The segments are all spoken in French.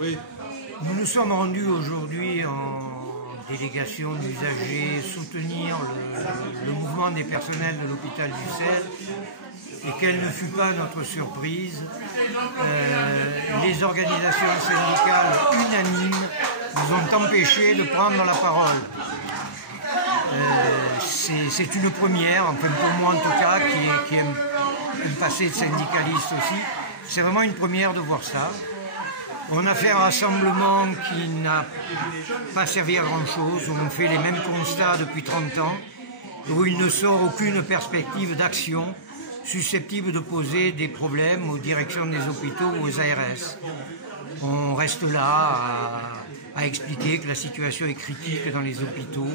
Oui. Nous nous sommes rendus aujourd'hui en délégation d'usagers soutenir le mouvement des personnels de l'hôpital d'Ussel, et quelle ne fut pas notre surprise, les organisations syndicales unanimes nous ont empêchés de prendre la parole. C'est une première, enfin pour moi en tout cas, qui aime un passé de syndicaliste aussi, c'est vraiment une première de voir ça. On a fait un rassemblement qui n'a pas servi à grand chose, on fait les mêmes constats depuis 30 ans, où il ne sort aucune perspective d'action susceptible de poser des problèmes aux directions des hôpitaux ou aux ARS. On reste là à expliquer que la situation est critique dans les hôpitaux,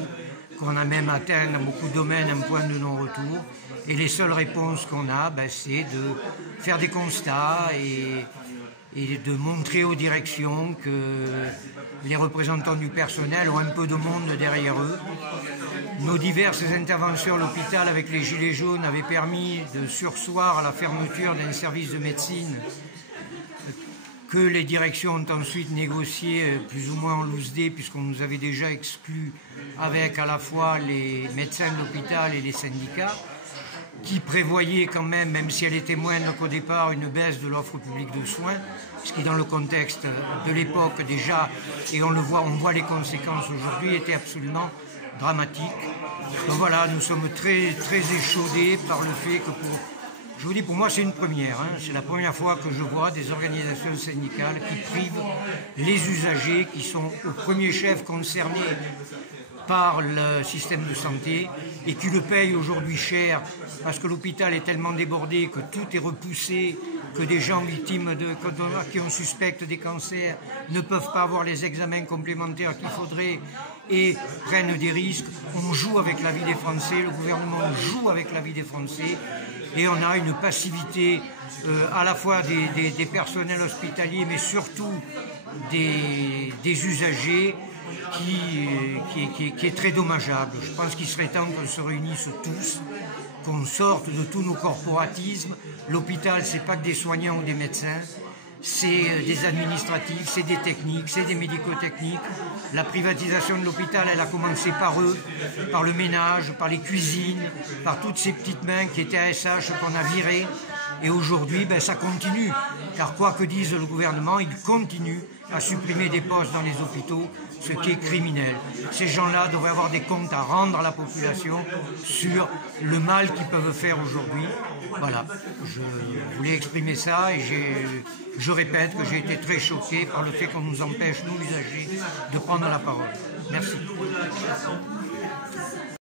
qu'on a même atteint dans beaucoup de domaines un point de non-retour, et les seules réponses qu'on a, c'est de faire des constats et de montrer aux directions que les représentants du personnel ont un peu de monde derrière eux. Nos diverses interventions à l'hôpital avec les Gilets jaunes avaient permis de surseoir à la fermeture d'un service de médecine que les directions ont ensuite négocié plus ou moins en loose day, puisqu'on nous avait déjà exclus avec à la fois les médecins de l'hôpital et les syndicats, qui prévoyait quand même si elle était moindre qu'au départ, une baisse de l'offre publique de soins, ce qui dans le contexte de l'époque déjà, et on voit les conséquences aujourd'hui, était absolument dramatique. Donc voilà, nous sommes très, très échaudés par le fait que je vous dis, pour moi c'est une première, c'est la première fois que je vois des organisations syndicales qui privent les usagers qui sont au premier chef concernés par le système de santé et qui le payent aujourd'hui cher parce que l'hôpital est tellement débordé que tout est repoussé, que des gens victimes qui on suspecte des cancers ne peuvent pas avoir les examens complémentaires qu'il faudrait et prennent des risques. On joue avec la vie des Français, le gouvernement joue avec la vie des Français et on a une passivité à la fois des personnels hospitaliers mais surtout des usagers qui est très dommageable. Je pense qu'il serait temps qu'on se réunisse tous, qu'on sorte de tous nos corporatismes. L'hôpital, c'est pas que des soignants ou des médecins, c'est des administratifs, c'est des techniques, c'est des médico-techniques. La privatisation de l'hôpital, elle a commencé par eux, par le ménage, par les cuisines, par toutes ces petites mains qui étaient à SH qu'on a virées. Et aujourd'hui, ça continue, car quoi que dise le gouvernement, il continue à supprimer des postes dans les hôpitaux, ce qui est criminel. Ces gens-là devraient avoir des comptes à rendre à la population sur le mal qu'ils peuvent faire aujourd'hui. Voilà, je voulais exprimer ça et je répète que j'ai été très choqué par le fait qu'on nous empêche, nous usagers, de prendre la parole. Merci.